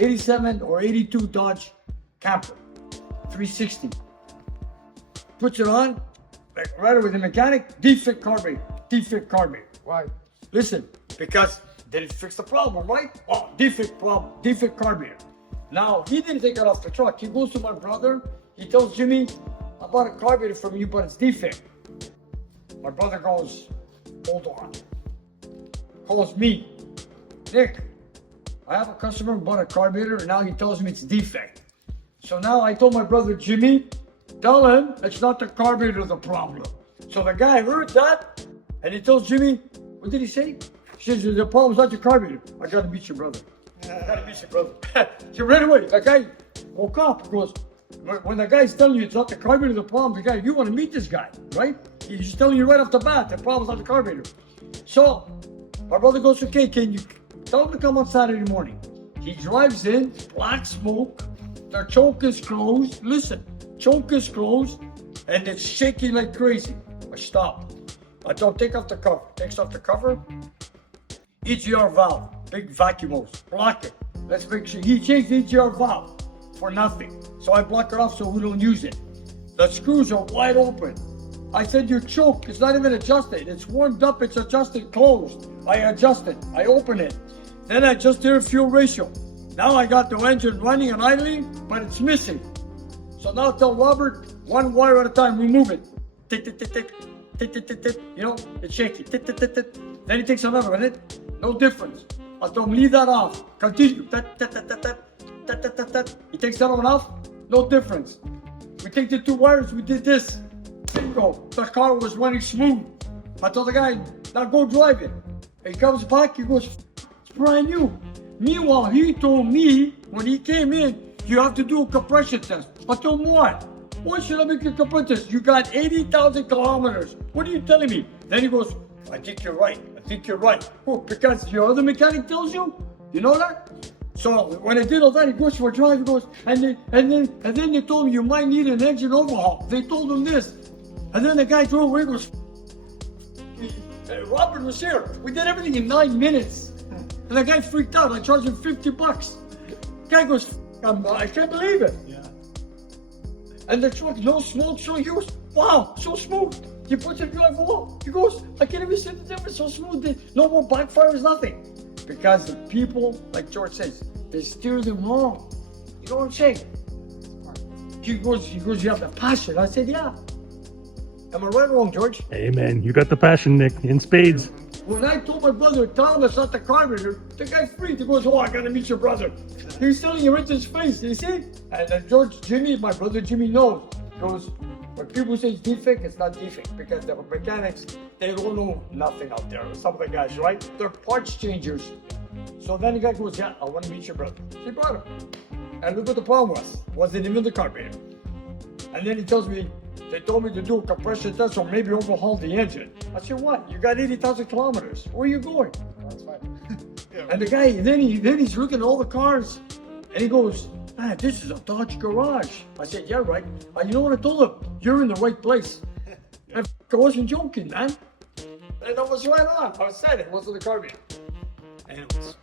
87 or 82 Dodge Camper, 360. Puts it on, right away the mechanic, defect carburetor, defect carburetor. Why? Listen, because they didn't fix the problem, right? Oh, defect problem, defect carburetor. Now, he didn't take it off the truck. He goes to my brother. He tells Jimmy, I bought a carburetor from you, but it's defect. My brother goes, hold on. Calls me, Nick, I have a customer who bought a carburetor, and now he tells me it's defect. So now I told my brother Jimmy, tell him it's not the carburetor the problem. So the guy heard that, and he tells Jimmy, what did he say? He says, the problem's not your carburetor. I gotta beat your brother. I gotta beat your brother. So right away, that guy woke up, goes, when the guy's telling you it's not the carburetor the problem, the guy, you want to meet this guy, right? He's telling you right off the bat, the problem's not the carburetor. So my brother goes, okay, can you tell him to come on Saturday morning? He drives in, black smoke, the choke is closed. Listen, choke is closed, and it's shaking like crazy. I stop. I don't take off the cover. Takes off the cover. EGR valve, big vacuum hose, block it. Let's make sure he changed the EGR valve for nothing. So I block it off so we don't use it. The screws are wide open. I said your choke is not even adjusted. It's warmed up, it's adjusted, closed. I adjust it, I open it. Then I adjust air fuel ratio. Now I got the engine running and idling, but it's missing. So now tell Robert, one wire at a time, remove it. Tick, tick, tick, tick, tick, tick, tick, tick. You know, it's shaky. Tick, tick, tick, tick. Then he takes another one, no difference. I tell him, leave that off. Continue. He takes that one off, no difference. We take the two wires, we did this. Bingo. The car was running smooth. I told the guy, now go drive it. He comes back, he goes, it's brand new. Meanwhile, he told me, when he came in, you have to do a compression test. I told him what? Why should I make a compression test? You got 80,000 kilometers. What are you telling me? Then he goes, I think you're right. I think you're right. Oh, because your other mechanic tells you? You know that? So when I did all that, he goes for a drive, he goes, and then they told me you might need an engine overhaul. They told him this. And then the guy drove away, goes, Robert was here. We did everything in 9 minutes. And the guy freaked out. I charged him $50. The guy goes, I can't believe it. Yeah. And the truck, no smoke, so he goes, wow, so smooth. He puts it in like, whoa. He goes, I can't even see the difference, so smooth. No more backfires, nothing. Because the people, like George says, they steer them wrong. You know what I'm saying? He goes, you have the passion. I said, yeah. Am I right or wrong, George? Amen. You got the passion, Nick, in spades. When I told my brother, tell him it's not the carburetor, the guy freaked. He goes, oh, I gotta meet your brother. He's telling you right to his face, you see? And then Jimmy, my brother Jimmy knows. Goes, when people say it's defect, it's not defect. Because the mechanics, they don't know nothing out there. Some of the guys, right? They're parts changers. So then the guy goes, yeah, I want to meet your brother. He brought him. And look what the problem was. Wasn't even the carburetor. And then he tells me, they told me to do a compression test or maybe overhaul the engine. I said, what? You got 80,000 kilometers. Where are you going? That's fine. Yeah. And the guy, then he's looking at all the cars. And he goes, man, this is a Dodge garage. I said, yeah, right. You know what I told him? You're in the right place. And I wasn't joking, man. And I was right on. I said it wasn't the carburetor. Anyways.